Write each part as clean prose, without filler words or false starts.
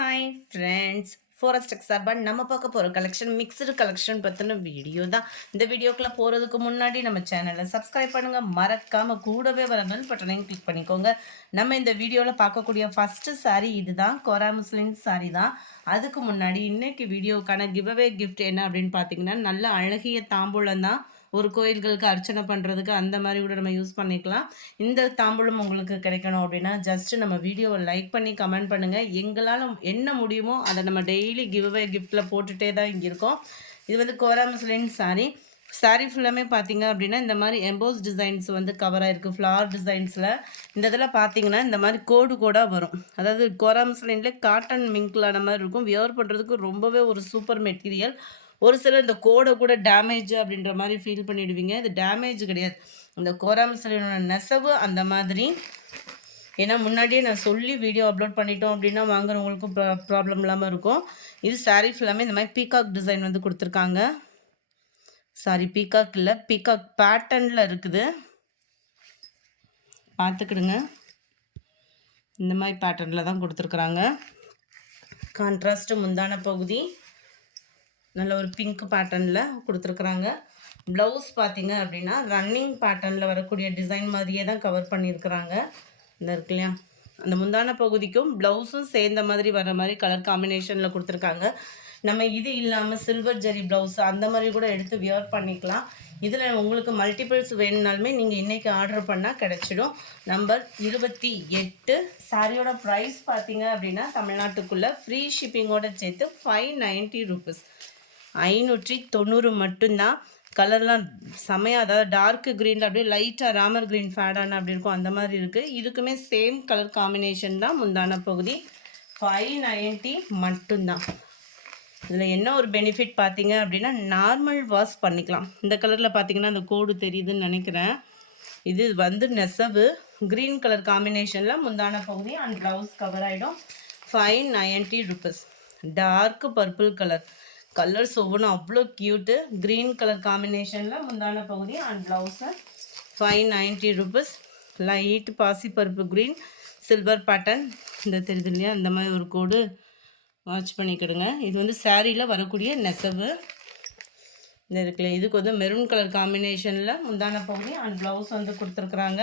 Hi friends, forest சார்பாக நம்ம பார்க்க போகிற கலெக்ஷன் மிக்சடு கலெக்ஷன் பற்றின வீடியோ தான். இந்த வீடியோக்குள்ளே போகிறதுக்கு முன்னாடி நம்ம சேனலை சப்ஸ்கிரைப் பண்ணுங்கள், மறக்காமல் கூடவே வர பெல் பட்டனையும் கிளிக் பண்ணிக்கோங்க. நம்ம இந்த வீடியோவில் பார்க்கக்கூடிய ஃபஸ்ட்டு சாரீ இதுதான், கோரா முஸ்லிம் சாரீ தான். அதுக்கு முன்னாடி இன்றைக்கி வீடியோக்கான கிவ்அவே கிஃப்ட் என்ன அப்படின்னு பார்த்தீங்கன்னா, நல்ல அழகிய தாம்பூலம் தான். ஒரு கோயில்களுக்கு அர்ச்சனை பண்ணுறதுக்கு அந்த மாதிரி கூட நம்ம யூஸ் பண்ணிக்கலாம். இந்த தாம்பூலம் உங்களுக்கு கிடைக்கணும் அப்படின்னா ஜஸ்ட் நம்ம வீடியோவை லைக் பண்ணி கமெண்ட் பண்ணுங்கள். எங்களால் என்ன முடியுமோ அதை நம்ம டெய்லி கிவ்அவே கிஃப்ட்டில் போட்டுகிட்டே தான் இங்கே இருக்கோம். இது வந்து கோரா முஸ்லிம் சாரீ ஃபுல்லாமே பார்த்தீங்க அப்படின்னா இந்த மாதிரி எம்போஸ் டிசைன்ஸ் வந்து கவராக இருக்குது. ஃப்ளார் டிசைன்ஸில் இந்த இதில் பார்த்தீங்கன்னா இந்த மாதிரி கோடு கோடாக வரும். அதாவது கோரா முஸ்லிம்லேயே காட்டன் மிங்க்லான மாதிரி இருக்கும். வியர் பண்ணுறதுக்கு ரொம்பவே ஒரு சூப்பர் மெட்டீரியல். ஒரு சிலர் இந்த கோடை கூட டேமேஜ் அப்படின்ற மாதிரி ஃபீல் பண்ணிவிடுவீங்க. இது டேமேஜ் கிடையாது. இந்த கோரா முஸ்லிமோட நெசவு அந்த மாதிரி. ஏன்னா முன்னாடியே நான் சொல்லி வீடியோ அப்லோட் பண்ணிட்டோம் அப்படின்னா வாங்குறவங்களுக்கும் ப்ராப்ளம் இல்லாமல் இருக்கும். இது சாரீ ஃபுல்லாமே இந்த மாதிரி பீகாக் டிசைன் வந்து கொடுத்துருக்காங்க. சாரி, பீகாக் இல்லை, பீகாக் பேட்டர்னில் இருக்குது. பார்த்துக்கிடுங்க, இந்த மாதிரி பேட்டர்னில் தான் கொடுத்துருக்குறாங்க. கான்ட்ராஸ்ட்டு முந்தான பகுதி நல்ல ஒரு பிங்க் பேட்டர்னில் கொடுத்துருக்குறாங்க. ப்ளவுஸ் பார்த்தீங்க அப்படின்னா ரன்னிங் பேட்டர்னில் வரக்கூடிய டிசைன் மாதிரியே தான் கவர் பண்ணியிருக்கிறாங்க. இந்த இருக்கு இல்லையா, அந்த முந்தான பகுதிக்கும் ப்ளவுஸும் சேர்ந்த மாதிரி வர மாதிரி கலர் காம்பினேஷனில் கொடுத்துருக்காங்க. நம்ம இது இல்லாமல் சில்வர் ஜெரி ப்ளவுஸ் அந்த மாதிரி கூட எடுத்து வியர் பண்ணிக்கலாம். இதில் உங்களுக்கு மல்டிபிள்ஸ் வேணுனாலுமே நீங்கள் இன்றைக்கி ஆர்டர் பண்ணால் கிடச்சிடும். நம்பர் 28. சாரியோட ப்ரைஸ் பார்த்தீங்க அப்படின்னா தமிழ்நாட்டுக்குள்ளே ஃப்ரீ ஷிப்பிங்கோடு சேர்த்து 590 ரூபீஸ், 590 மட்டும்தான். கலர்லாம் செமையாக, அதாவது டார்க் க்ரீனில் அப்படியே லைட்டாக ராமர் க்ரீன் ஃபேடான அப்படி இருக்கும், அந்த மாதிரி இருக்குது. இதுக்குமே சேம் கலர் காம்பினேஷன் தான். முந்தான பகுதி 590 மட்டும்தான். இதில் என்ன ஒரு பெனிஃபிட் பார்த்தீங்க அப்படின்னா நார்மல் வாஷ் பண்ணிக்கலாம். இந்த கலரில் பார்த்தீங்கன்னா அந்த கோடு தெரியுதுன்னு நினைக்கிறேன். இது வந்து நெசவு க்ரீன் கலர் காம்பினேஷனில் முந்தான பகுதி அண்ட் ப்ளவுஸ் கவர் ஆகிடும். 590 ரூபீஸ். டார்க் பர்பிள் கலர்ஸ் ஒவ்வொன்றும் அவ்வளோ க்யூட்டு. க்ரீன் கலர் காம்பினேஷனில் முந்தான பகுதி அண்ட் ப்ளவுஸு 590 ரூபீஸ். லைட் பாசிப்பருப்பு க்ரீன் சில்வர் பேட்டர்ன் இந்த தெரியுது இல்லையா, இந்த மாதிரி ஒரு கோடு வாட்ச் பண்ணிக்கிடுங்க. இது வந்து சாரியில் வரக்கூடிய நெசவு. இந்த இருக்குல்ல, இதுக்கு வந்து மெரூன் கலர் காம்பினேஷனில் முந்தான பகுதி அண்ட் ப்ளவுஸ் வந்து கொடுத்துருக்குறாங்க.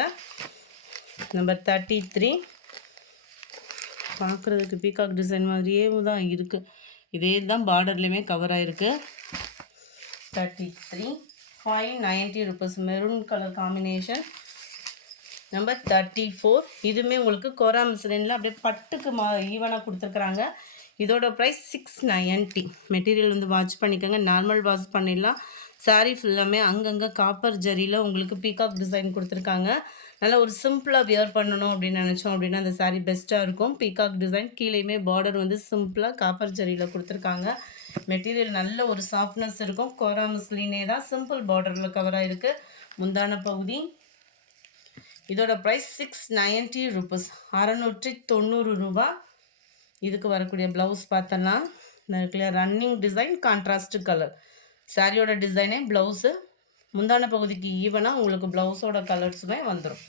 நம்பர் 33. பார்க்குறதுக்கு பீகாக் டிசைன் மாதிரியே தான் இருக்குது. இதே தான் பார்டர்லேயுமே கவர் ஆகிருக்கு. 33 590 rupees, maroon colour combination. Number 34. இதுவுமே உங்களுக்கு கோரா மிஸ்லினில் அப்படியே பட்டுக்கு ஈவனாக கொடுத்துருக்குறாங்க. இதோட ப்ரைஸ் 690. மெட்டீரியல் வந்து வாட்ச் பண்ணிக்கோங்க, நார்மல் வாஷ் பண்ணிடலாம். சாரீ ஃபுல்லாமே அங்கங்கே காப்பர் ஜரியில் உங்களுக்கு பீகாக் டிசைன் கொடுத்துருக்காங்க. நல்லா ஒரு சிம்பிளாக வியர் பண்ணணும் அப்படின்னு நினச்சோம் அப்படின்னா அந்த சாரீ பெஸ்ட்டாக இருக்கும். பீகாக் டிசைன் கீழேயுமே பார்டர் வந்து சிம்பிளாக காப்பர் ஜரியில் கொடுத்துருக்காங்க. மெட்டீரியல் நல்ல ஒரு சாஃப்ட்னஸ் இருக்கும். கோரா முஸ்லினே தான், சிம்பிள் பார்டரில் கவர் ஆகிருக்கு. முந்தான பகுதி. இதோட ப்ரைஸ் 690 ரூபீஸ், 690 ரூபா. இதுக்கு வரக்கூடிய ப்ளவுஸ் பார்த்தோன்னா இந்த இருக்குல்ல, ரன்னிங் டிசைன் கான்ட்ராஸ்ட் கலர். சாரியோட டிசைனே ப்ளவுஸு முந்தான பகுதிக்கு ஈவனாக உங்களுக்கு ப்ளவுஸோட கலர்ஸுமே வந்துடும்.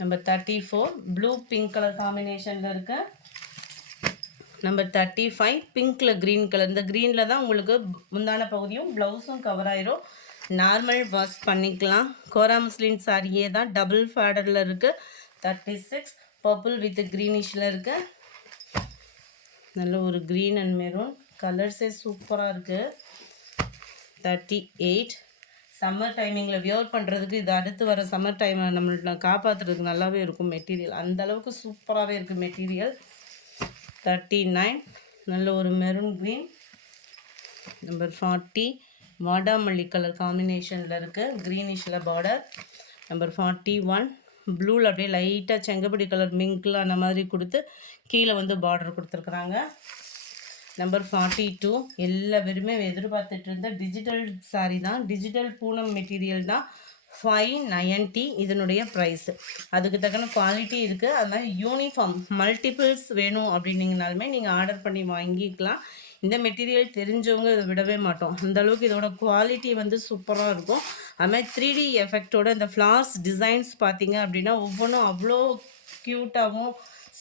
நம்பர் 34 ப்ளூ பிங்க் கலர் காம்பினேஷனில் இருக்கு. நம்பர் 35 பிங்க்கில் க்ரீன் கலர். இந்த க்ரீனில் தான் உங்களுக்கு முந்தான பகுதியும் ப்ளவுஸும் கவர் ஆயிரும். நார்மல் வாஷ் பண்ணிக்கலாம். கோரா முஸ்லிம் சாரியே தான், டபுள் ஃபேடரில் இருக்குது. 36 பர்பிள் வித் க்ரீனிஷில் இருக்குது. நல்ல ஒரு க்ரீன் அண்ட் மெரூன் கலர்ஸே சூப்பராக இருக்குது. 38 சம்மர் டைமிங்கில் வியர் பண்ணுறதுக்கு, இது அடுத்து வர சம்மர் டைமை நம்மளை காப்பாற்றுறதுக்கு நல்லாவே இருக்கும் மெட்டீரியல். அந்தளவுக்கு சூப்பராகவே இருக்குது மெட்டீரியல். 39 நல்ல ஒரு மெரூன் க்ரீன். நம்பர் 40 வாடாமல்லி கலர் காம்பினேஷனில் இருக்குது, க்ரீனிஷில் பார்டர். நம்பர் 41 ப்ளூவில் அப்படியே லைட்டாக செங்கப்படி கலர் மிங்கில் அந்த மாதிரி கொடுத்து கீழே வந்து பார்டர் கொடுத்துருக்குறாங்க. நம்பர் 42 எல்லா பேருமே எதிர்பார்த்துட்டு இருந்த டிஜிட்டல் சாரீ தான், டிஜிட்டல் பூனம் மெட்டீரியல் தான். 590 இதனுடைய ப்ரைஸு. அதுக்கு தக்கன குவாலிட்டி இருக்குது. அது மாதிரி யூனிஃபார்ம் மல்டிபிள்ஸ் வேணும் அப்படின்னீங்கனாலுமே நீங்கள் ஆர்டர் பண்ணி வாங்கிக்கலாம். இந்த மெட்டீரியல் தெரிஞ்சவங்க இதை விடவே மாட்டோம். அந்தளவுக்கு இதோட குவாலிட்டி வந்து சூப்பராக இருக்கும். அதுமாதிரி 3D எஃபெக்டோட இந்த ஃப்ளார்ஸ் டிசைன்ஸ் பார்த்தீங்க அப்படின்னா ஒவ்வொன்றும் அவ்வளோ க்யூட்டாகவும்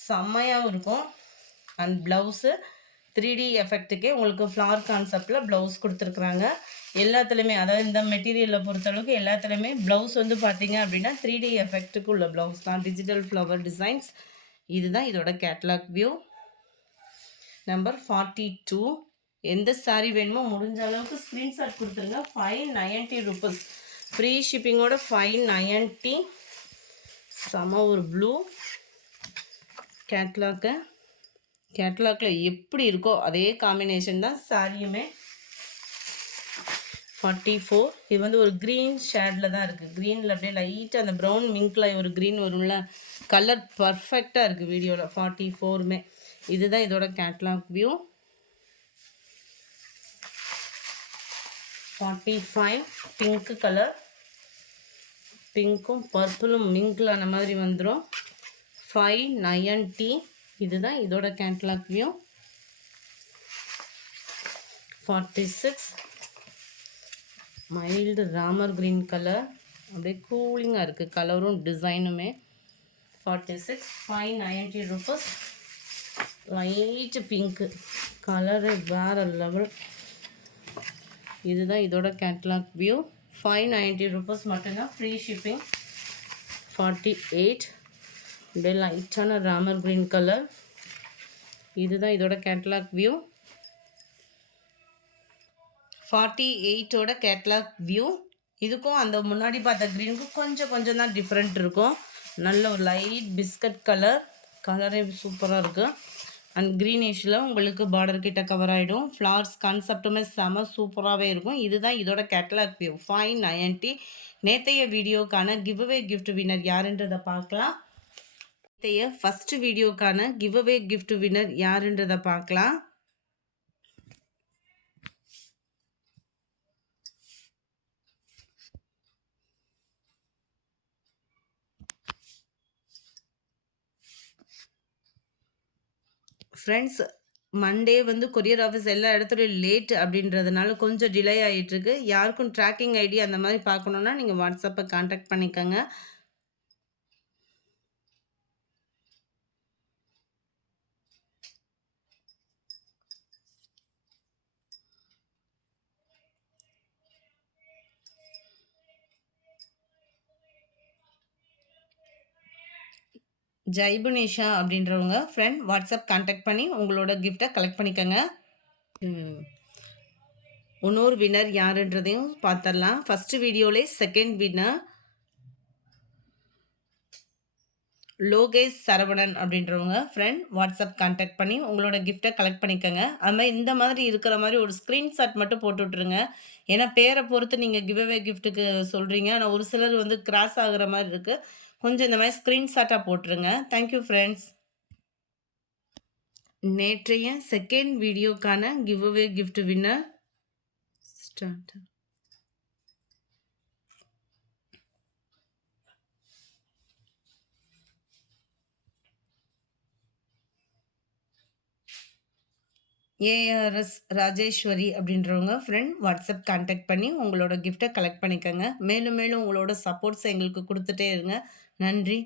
செம்மையாகவும் இருக்கும். அண்ட் ப்ளவுஸு 3D எஃபெக்ட்டுக்கே உங்களுக்கு ஃப்ளார் கான்செப்டில் ப்ளவுஸ் கொடுத்துருக்குறாங்க. எல்லாத்துலேயுமே அதாவது இந்த மெட்டீரியலில் பொறுத்தளவுக்கு எல்லாத்துலேயுமே ப்ளவுஸ் வந்து பார்த்தீங்க அப்படின்னா 3D எஃபெக்ட்டுக்கு உள்ள ப்ளவுஸ் தான். Digital flower designs. இதுதான் இதோட கேட்லாக் வியூ. நம்பர் 42. எந்த சாரீ வேணுமோ முடிஞ்ச அளவுக்கு ஸ்க்ரீன்ஷாட் கொடுத்துருங்க. 590 rupees. ஃப்ரீ ஷிப்பிங்கோட 590. செம ஒரு ப்ளூ கேட்லாக்கில் எப்படி இருக்கோ அதே காம்பினேஷன் தான் சாரியுமே. 44. இது வந்து ஒரு க்ரீன் ஷேடில் தான் இருக்குது. க்ரீனில் அப்படியே லைட்டாக அந்த ப்ரௌன் மிங்க்ல ஒரு க்ரீன் வரும்ல, கலர் பர்ஃபெக்டாக இருக்குது வீடியோவில். 44மே இதுதான் இதோட கேட்லாக் வியூ. 45 பிங்க் கலர், பிங்க்கும் பர்பிளும் மிங்கிள் ஆன மாதிரி வந்துடும். 590. இதுதான் இதோட catalogue view. 46 mild Ramar green colour, அப்படியே கூலிங்காக இருக்குது கலரும் டிசைனுமே. 46 590 rupees. லைட்டு பிங்க்கு கலரு வேறு லெவல். இதுதான் இதோட கேட்லாக் வியூ. 590 rupees மட்டும்தான், ஃப்ரீ ஷிப்பிங். 48 அப்படியே லைட்டான ராமர் க்ரீன் கலர். இதுதான் இதோட கேட்லாக் வியூ. 48ஓட கேட்லாக் வியூ. இதுக்கும் அந்த முன்னாடி பார்த்த க்ரீனுக்கும் கொஞ்சம் தான் டிஃப்ரெண்ட் இருக்கும். நல்ல ஒரு லைட் பிஸ்கட் கலரே சூப்பராக இருக்குது. அண்ட் க்ரீனிஷில் உங்களுக்கு பார்டர் கிட்ட கவர் ஆகிடும். ஃப்ளார்ஸ் கான்செப்டுமே செம சூப்பராகவே இருக்கும். இதுதான் இதோட கேட்லாக் வியூ. 590. நேற்றைய வீடியோக்கான கிவ்அவே கிஃப்ட் வின்னர் யாருன்றதை பார்க்கலாம். நேற்றைய ஃபஸ்ட்டு வீடியோக்கான கிவ்அவே கிஃப்ட் வின்னர் யாருன்றதை பார்க்கலாம். ஃப்ரெண்ட்ஸ், மண்டே வந்து கொரியர் ஆஃபீஸ் எல்லா இடத்துலையும் லேட் அப்படின்றதுனால கொஞ்சம் டிலே ஆகிட்டுருக்கு. யாருக்கும் ட்ராக்கிங் ஐடி அந்த மாதிரி பார்க்கணுன்னா நீங்கள் வாட்ஸ்அப்பை கான்டாக்ட் பண்ணிக்கோங்க. ஜெய்புனிஷா அப்படின்றவங்க ஃப்ரெண்ட் வாட்ஸ்அப் கான்டாக்ட் பண்ணி உங்களோட கிஃப்டை கலெக்ட் பண்ணிக்கோங்க. இன்னொரு வின்னர் யாருன்றதையும் பார்த்துடலாம். ஃபஸ்ட்டு வீடியோலே செகண்ட் வின்னர் லோகேஷ் சரவணன் அப்படின்றவங்க ஃப்ரெண்ட் வாட்ஸ்அப் கான்டாக்ட் பண்ணி உங்களோட கிஃப்டை கலெக்ட் பண்ணிக்கோங்க. அது மாதிரி இந்த மாதிரி இருக்கிற மாதிரி ஒரு ஸ்க்ரீன்ஷாட் மட்டும் போட்டு விட்ருங்க. ஏன்னா பேரை பொறுத்து நீங்கள் கிவ்அவே கிஃப்ட்டுக்கு சொல்கிறீங்க. ஆனால் ஒரு சிலர் வந்து கிராஸ் ஆகுற மாதிரி இருக்குது. கொஞ்சம் இந்த மாதிரி ஸ்க்ரீன்ஷாட்டாக போட்டுருங்க. Thank you friends. நேற்றைய செகண்ட் வீடியோக்கான giveaway gift winner start. ARS Rajeswari அப்படின்றவங்க ஃப்ரெண்ட் வாட்ஸ்அப் கான்டாக்ட் பண்ணி உங்களோட கிஃப்டை கலெக்ட் பண்ணிக்கோங்க. மேலும் உங்களோட சப்போர்ட்ஸை எங்களுக்கு கொடுத்துட்டே இருங்க. நன்றி.